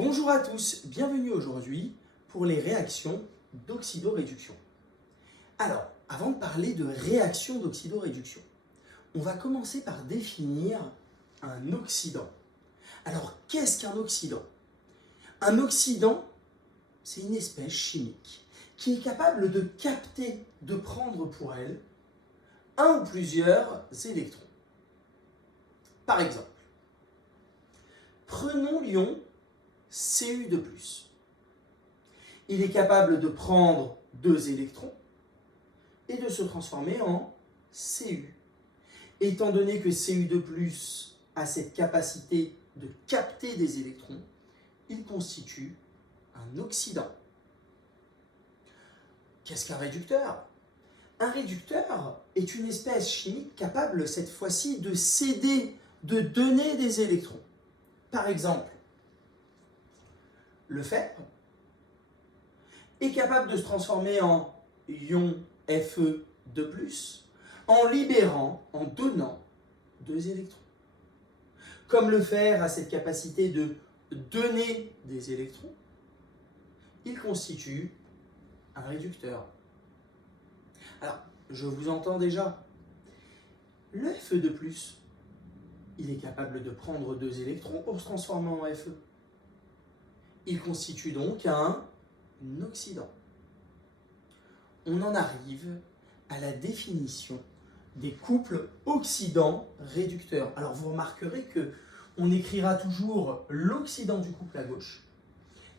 Bonjour à tous, bienvenue aujourd'hui pour les réactions d'oxydoréduction. Alors, avant de parler de réaction d'oxydoréduction, on va commencer par définir un oxydant. Alors, qu'est-ce qu'un oxydant? Un oxydant, c'est une espèce chimique qui est capable de capter, de prendre pour elle, un ou plusieurs électrons. Par exemple, prenons l'ion Cu2+. Il est capable de prendre 2 électrons et de se transformer en Cu. Étant donné que Cu2+ a cette capacité de capter des électrons, il constitue un oxydant. Qu'est-ce qu'un réducteur? Un réducteur est une espèce chimique capable, cette fois-ci, de céder, de donner des électrons. Par exemple, le fer est capable de se transformer en ion Fe2+, en libérant, en donnant 2 électrons. Comme le fer a cette capacité de donner des électrons, il constitue un réducteur. Alors, je vous entends déjà. Le Fe2+, il est capable de prendre 2 électrons pour se transformer en Fe. Il constitue donc un oxydant. On en arrive à la définition des couples oxydant-réducteur. Alors vous remarquerez que on écrira toujours l'oxydant du couple à gauche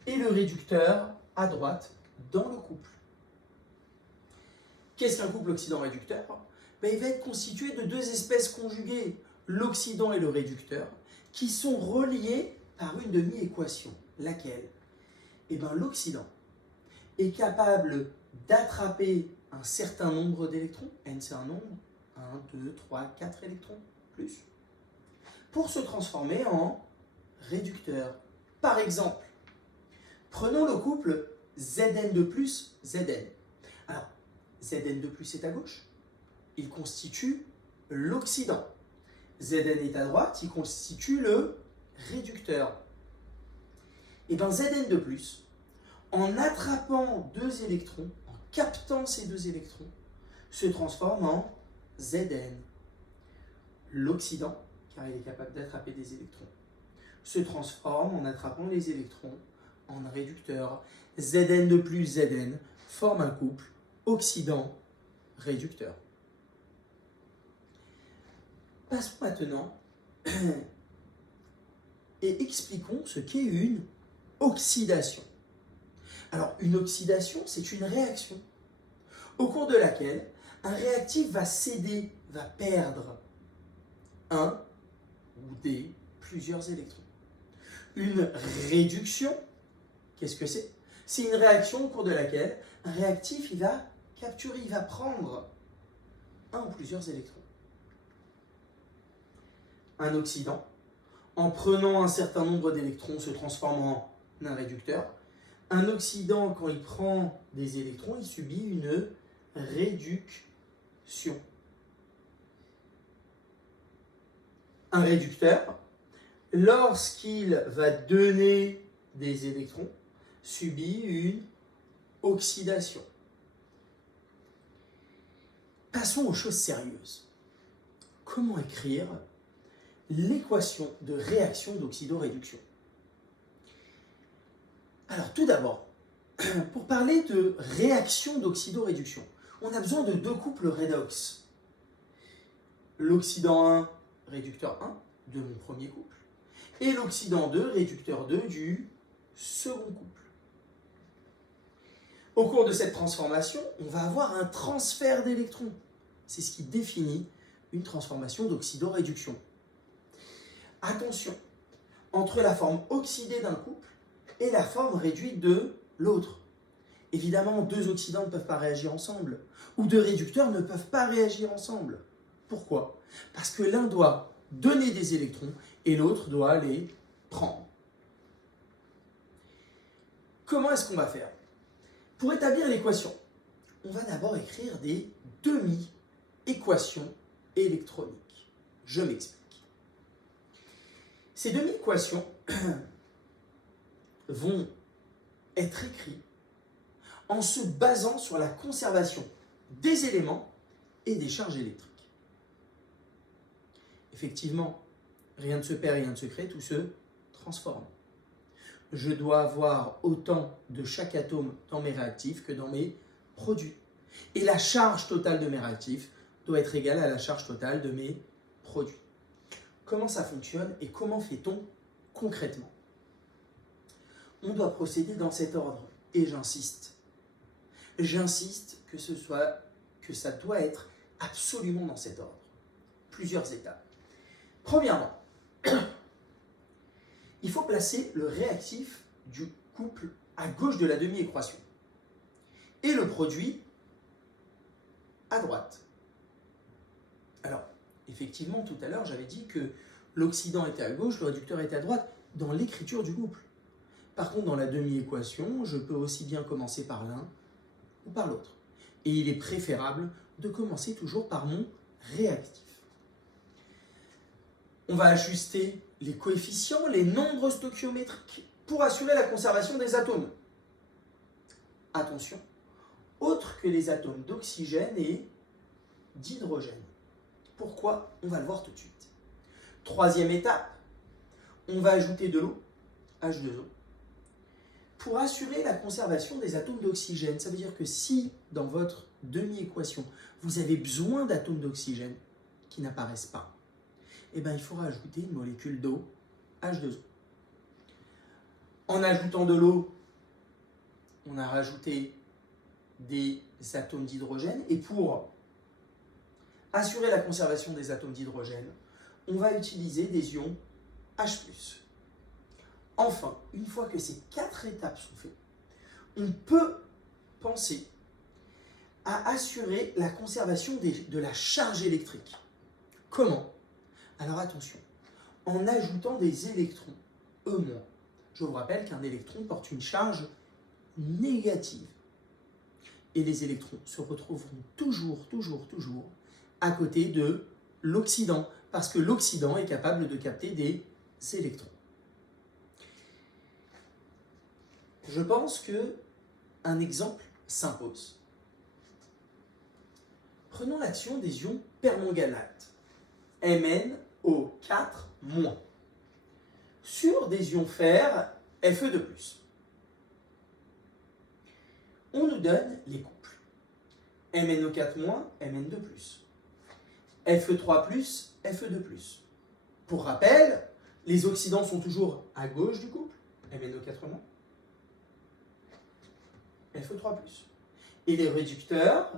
et le réducteur à droite dans le couple. Qu'est-ce qu'un couple oxydant-réducteur? Il va être constitué de 2 espèces conjuguées, l'oxydant et le réducteur, qui sont reliés par une demi-équation. Laquelle? L'oxydant est capable d'attraper un certain nombre d'électrons, n c'est un nombre, 1, 2, 3, 4 électrons, plus, pour se transformer en réducteur. Par exemple, prenons le couple Zn2+, Zn. Alors, Zn2+ est à gauche, il constitue l'oxydant. Zn est à droite, il constitue le réducteur. Zn2+, en attrapant 2 électrons, en captant ces 2 électrons, se transforme en Zn. L'oxydant, car il est capable d'attraper des électrons, se transforme en attrapant les électrons en réducteur. Zn2+, Zn forment un couple oxydant-réducteur. Passons maintenant et expliquons ce qu'est une oxydation. Alors, une oxydation, c'est une réaction au cours de laquelle un réactif va céder, va perdre un ou des plusieurs électrons. Une réduction, qu'est-ce que c'est? C'est une réaction au cours de laquelle un réactif il va capturer, il va prendre un ou plusieurs électrons. Un oxydant, en prenant un certain nombre d'électrons, se transforme en un réducteur. Un oxydant, quand il prend des électrons, il subit une réduction. Un réducteur, lorsqu'il va donner des électrons, subit une oxydation. Passons aux choses sérieuses. Comment écrire l'équation de réaction d'oxydoréduction? Alors tout d'abord, pour parler de réaction d'oxydoréduction, on a besoin de 2 couples redox. L'oxydant 1, réducteur 1 de mon premier couple, et l'oxydant 2, réducteur 2 du second couple. Au cours de cette transformation, on va avoir un transfert d'électrons. C'est ce qui définit une transformation d'oxydoréduction. Attention, entre la forme oxydée d'un couple et la forme réduite de l'autre. Évidemment, 2 oxydants ne peuvent pas réagir ensemble, ou 2 réducteurs ne peuvent pas réagir ensemble. Pourquoi? Parce que l'un doit donner des électrons et l'autre doit les prendre. Comment est-ce qu'on va faire? Pour établir l'équation, on va d'abord écrire des demi-équations électroniques. Je m'explique. Ces demi-équations vont être écrits en se basant sur la conservation des éléments et des charges électriques. Effectivement, rien ne se perd, rien ne se crée, tout se transforme. Je dois avoir autant de chaque atome dans mes réactifs que dans mes produits. Et la charge totale de mes réactifs doit être égale à la charge totale de mes produits. Comment ça fonctionne et comment fait-on concrètement? On doit procéder dans cet ordre. Et j'insiste. J'insiste que ça doit être absolument dans cet ordre. Plusieurs étapes. Premièrement, il faut placer le réactif du couple à gauche de la demi-équation et le produit à droite. Alors, effectivement, tout à l'heure, j'avais dit que l'oxydant était à gauche, le réducteur était à droite dans l'écriture du couple. Par contre, dans la demi-équation, je peux aussi bien commencer par l'un ou par l'autre. Et il est préférable de commencer toujours par mon réactif. On va ajuster les coefficients, les nombres stoichiométriques pour assurer la conservation des atomes. Attention, autres que les atomes d'oxygène et d'hydrogène. Pourquoi? On va le voir tout de suite. Troisième étape, on va ajouter de l'eau, H2O, pour assurer la conservation des atomes d'oxygène. Ça veut dire que si, dans votre demi-équation, vous avez besoin d'atomes d'oxygène qui n'apparaissent pas, eh bien, il faudra ajouter une molécule d'eau, H2O. En ajoutant de l'eau, on a rajouté des atomes d'hydrogène. Et pour assurer la conservation des atomes d'hydrogène, on va utiliser des ions H+. Enfin, une fois que ces 4 étapes sont faites, on peut penser à assurer la conservation de la charge électrique. Comment? Alors attention, en ajoutant des électrons, E-. Je vous rappelle qu'un électron porte une charge négative. Et les électrons se retrouveront toujours à côté de l'oxydant, parce que l'oxydant est capable de capter des électrons. Je pense qu'un exemple s'impose. Prenons l'action des ions permanganates, MnO4-, sur des ions fer, Fe2+. On nous donne les couples. MnO4-, Mn2+. Fe3+, Fe2+. Pour rappel, les oxydants sont toujours à gauche du couple, MnO4-, Fe3+. Et les réducteurs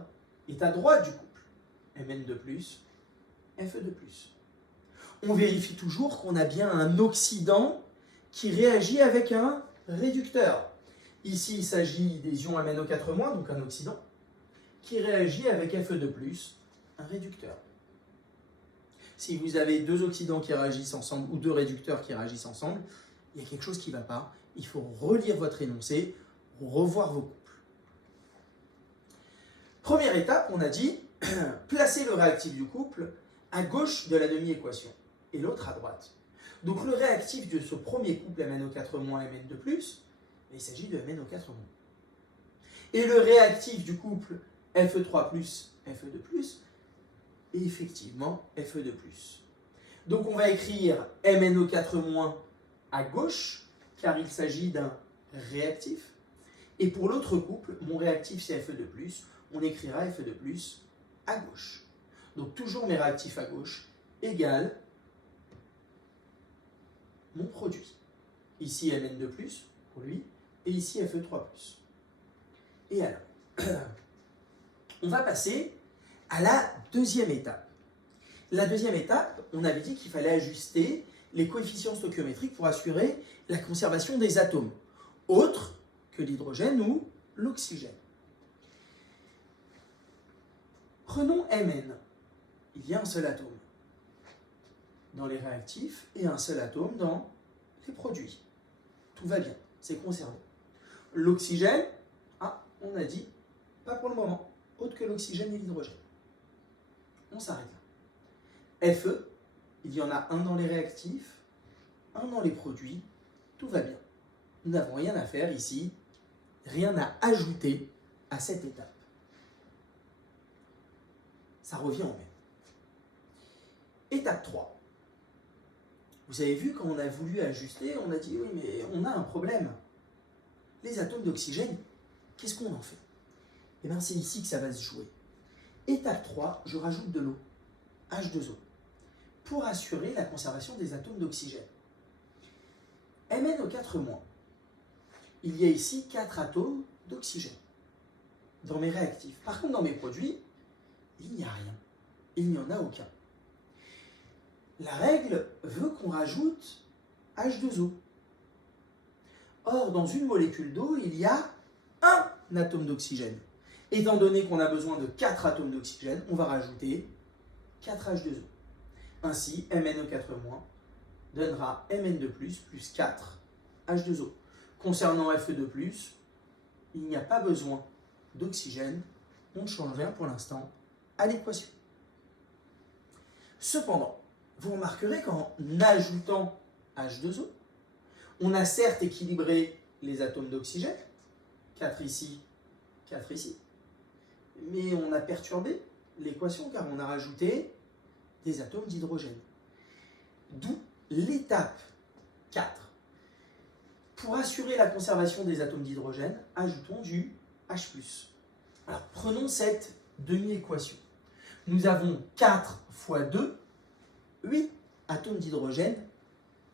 est à droite du couple, Mn2+, Fe2+. On vérifie toujours qu'on a bien un oxydant qui réagit avec un réducteur. Ici, il s'agit des ions MnO4-, donc un oxydant, qui réagit avec Fe2+, un réducteur. Si vous avez deux oxydants qui réagissent ensemble ou deux réducteurs qui réagissent ensemble, il y a quelque chose qui ne va pas. Il faut relire votre énoncé, revoir vos couples. Première étape, on a dit, placer le réactif du couple à gauche de la demi-équation et l'autre à droite. Donc le réactif de ce premier couple MnO4-, Mn2+, il s'agit de MnO4-. Et le réactif du couple Fe3+, Fe2+, est effectivement Fe2+. Donc on va écrire MnO4- à gauche, car il s'agit d'un réactif. Et pour l'autre couple, mon réactif c'est Fe2+, on écrira Fe2+ à gauche. Donc toujours mes réactifs à gauche égale mon produit. Ici Mn2+, pour lui, et ici Fe3+. Et alors, on va passer à la deuxième étape. La deuxième étape, on avait dit qu'il fallait ajuster les coefficients stoichiométriques pour assurer la conservation des atomes, autres que l'hydrogène ou l'oxygène. Prenons Mn. Il y a un seul atome dans les réactifs et un seul atome dans les produits. Tout va bien, c'est conservé. L'oxygène, on a dit, pas pour le moment, autre que l'oxygène et l'hydrogène. On s'arrête là. Fe, il y en a un dans les réactifs, un dans les produits, tout va bien. nous n'avons rien à faire ici, rien à ajouter à cette étape. Ça revient au même. Étape 3. Vous avez vu, quand on a voulu ajuster, on a dit oui, mais on a un problème. Les atomes d'oxygène, qu'est-ce qu'on en fait? Eh bien, c'est ici que ça va se jouer. Étape 3, je rajoute de l'eau, H2O, pour assurer la conservation des atomes d'oxygène. MnO4-, il y a ici 4 atomes d'oxygène dans mes réactifs. Par contre, dans mes produits, il n'y a rien. Il n'y en a aucun. La règle veut qu'on rajoute H2O. Or, dans une molécule d'eau, il y a un atome d'oxygène. Étant donné qu'on a besoin de 4 atomes d'oxygène, on va rajouter 4 H2O. Ainsi, MnO4- donnera Mn2+, plus 4 H2O. Concernant Fe2+, il n'y a pas besoin d'oxygène, on ne change rien pour l'instant à l'équation. Cependant, vous remarquerez qu'en ajoutant H2O, on a certes équilibré les atomes d'oxygène, 4 ici, 4 ici, mais on a perturbé l'équation car on a rajouté des atomes d'hydrogène. D'où l'étape 4. Pour assurer la conservation des atomes d'hydrogène, ajoutons du H+. Alors prenons cette demi-équation. Nous avons 4 fois 2, 8 atomes d'hydrogène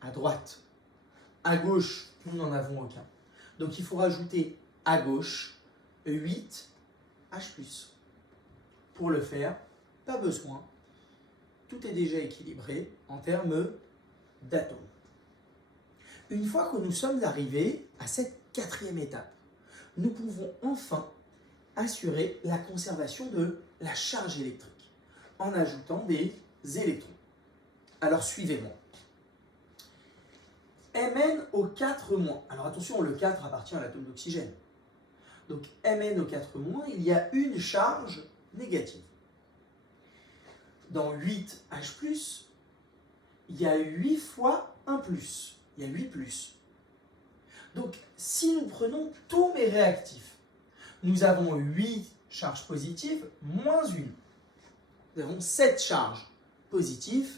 à droite. À gauche, nous n'en avons aucun. Donc il faut rajouter à gauche 8 H+. Pour le faire, pas besoin. Tout est déjà équilibré en termes d'atomes. Une fois que nous sommes arrivés à cette 4e étape, nous pouvons enfin assurer la conservation de la charge électrique en ajoutant des électrons. Alors suivez-moi. MnO4-. Alors attention, le 4 appartient à l'atome d'oxygène. Donc MnO4-, il y a une charge négative. Dans 8H+, il y a 8 fois 1+. Il y a 8+. Donc si nous prenons tous mes réactifs, nous avons 8 charges positives moins 1. Nous avons 7 charges positives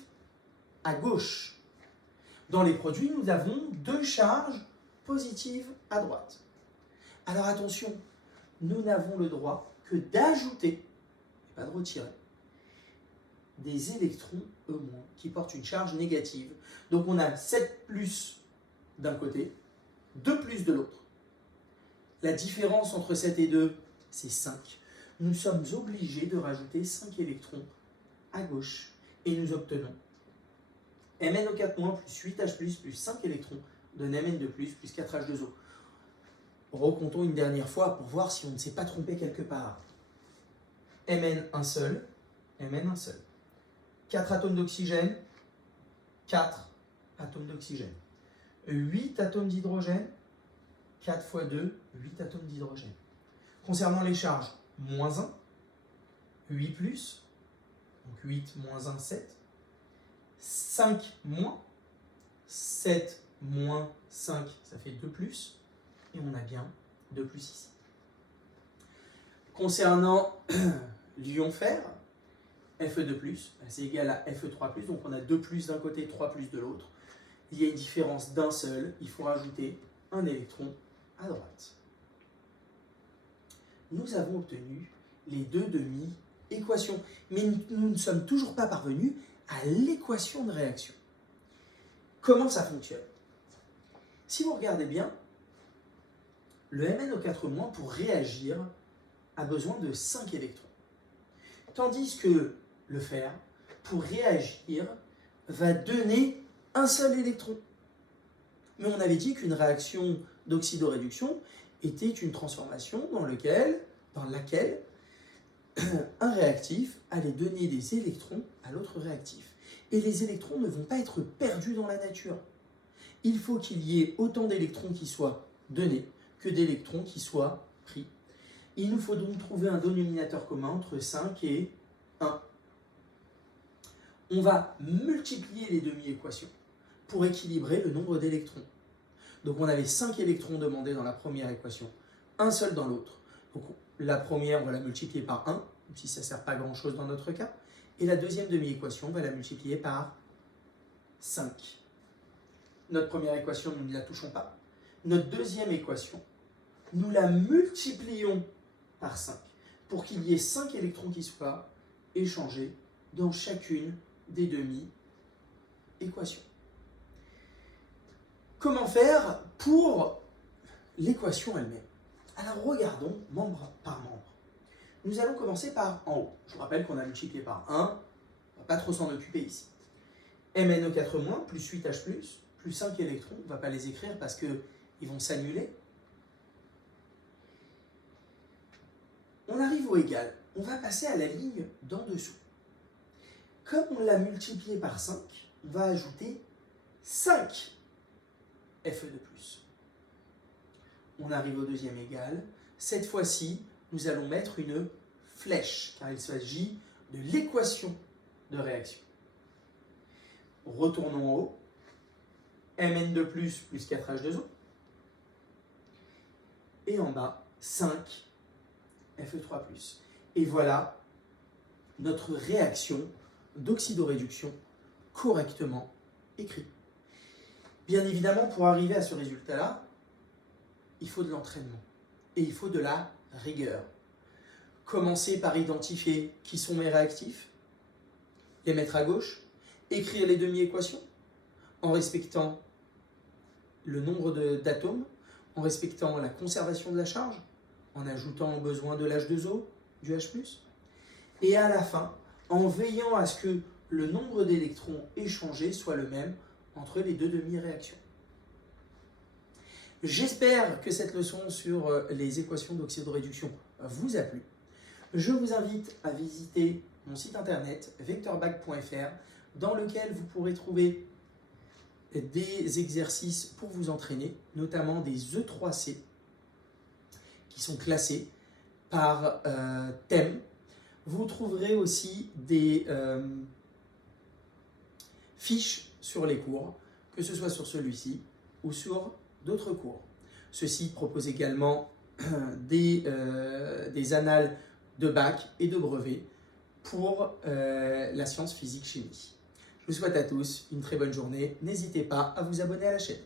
à gauche. Dans les produits, nous avons 2 charges positives à droite. Alors attention, nous n'avons le droit que d'ajouter, pas de retirer, des électrons E- qui portent une charge négative. Donc on a 7+ d'un côté, 2+ de l'autre. La différence entre 7 et 2, c'est 5. Nous sommes obligés de rajouter 5 électrons à gauche et nous obtenons MnO4- plus 8H+, plus 5 électrons donne Mn2+, plus 4H2O. Recomptons une dernière fois pour voir si on ne s'est pas trompé quelque part. Mn un seul, Mn un seul. 4 atomes d'oxygène, 4 atomes d'oxygène. 8 atomes d'hydrogène, 4 fois 2, 8 atomes d'hydrogène. Concernant les charges, moins 1, 8+, donc 8 moins 1, 7. 5 moins, 7 moins 5, ça fait 2+, et on a bien 2+ ici. Concernant l'ion fer, Fe2+, c'est égal à Fe3+, donc on a 2+ d'un côté, 3+ de l'autre. Il y a une différence d'un seul, il faut rajouter un électron à droite. Nous avons obtenu les deux demi-équations, mais nous ne sommes toujours pas parvenus à l'équation de réaction. Comment ça fonctionne? Si vous regardez bien, le MnO4- pour réagir a besoin de 5 électrons. Tandis que le fer, pour réagir, va donner un seul électron. Mais on avait dit qu'une réaction d'oxydoréduction était une transformation dans laquelle un réactif allait donner des électrons à l'autre réactif. Et les électrons ne vont pas être perdus dans la nature. Il faut qu'il y ait autant d'électrons qui soient donnés que d'électrons qui soient pris. Il nous faut donc trouver un dénominateur commun entre 5 et 1. On va multiplier les demi-équations pour équilibrer le nombre d'électrons. Donc on avait 5 électrons demandés dans la première équation, un seul dans l'autre. Donc la première, on va la multiplier par 1, même si ça ne sert pas à grand chose dans notre cas. Et la deuxième demi-équation, on va la multiplier par 5. Notre première équation, nous ne la touchons pas. Notre deuxième équation, nous la multiplions par 5 pour qu'il y ait 5 électrons qui soient échangés dans chacune des demi-équations. Comment faire pour l'équation elle-même? Alors regardons membre par membre. Nous allons commencer par en haut. Je vous rappelle qu'on a multiplié par 1, on ne va pas trop s'en occuper ici. MnO4- plus 8H+, plus 5 électrons, on ne va pas les écrire parce qu'ils vont s'annuler. On arrive au égal, on va passer à la ligne d'en dessous. Comme on l'a multiplié par 5, on va ajouter 5 Fe2+. On arrive au deuxième égal. Cette fois-ci, nous allons mettre une flèche, car il s'agit de l'équation de réaction. Retournons en haut. Mn2+, plus 4H2O. Et en bas, 5 Fe3+. Et voilà notre réaction d'oxydoréduction correctement écrite. Bien évidemment, pour arriver à ce résultat-là, il faut de l'entraînement et il faut de la rigueur. Commencer par identifier qui sont mes réactifs, les mettre à gauche, écrire les demi-équations en respectant le nombre d'atomes, en respectant la conservation de la charge, en ajoutant au besoin de l'H2O, du H+, et à la fin, en veillant à ce que le nombre d'électrons échangés soit le même entre les deux demi-réactions. J'espère que cette leçon sur les équations d'oxydoréduction vous a plu. Je vous invite à visiter mon site internet vectorbag.fr dans lequel vous pourrez trouver des exercices pour vous entraîner, notamment des E3C qui sont classés par thème. Vous trouverez aussi des fiches sur les cours, que ce soit sur celui-ci ou sur d'autres cours. Ceci propose également des annales de bac et de brevet pour la science physique chimie. Je vous souhaite à tous une très bonne journée. N'hésitez pas à vous abonner à la chaîne.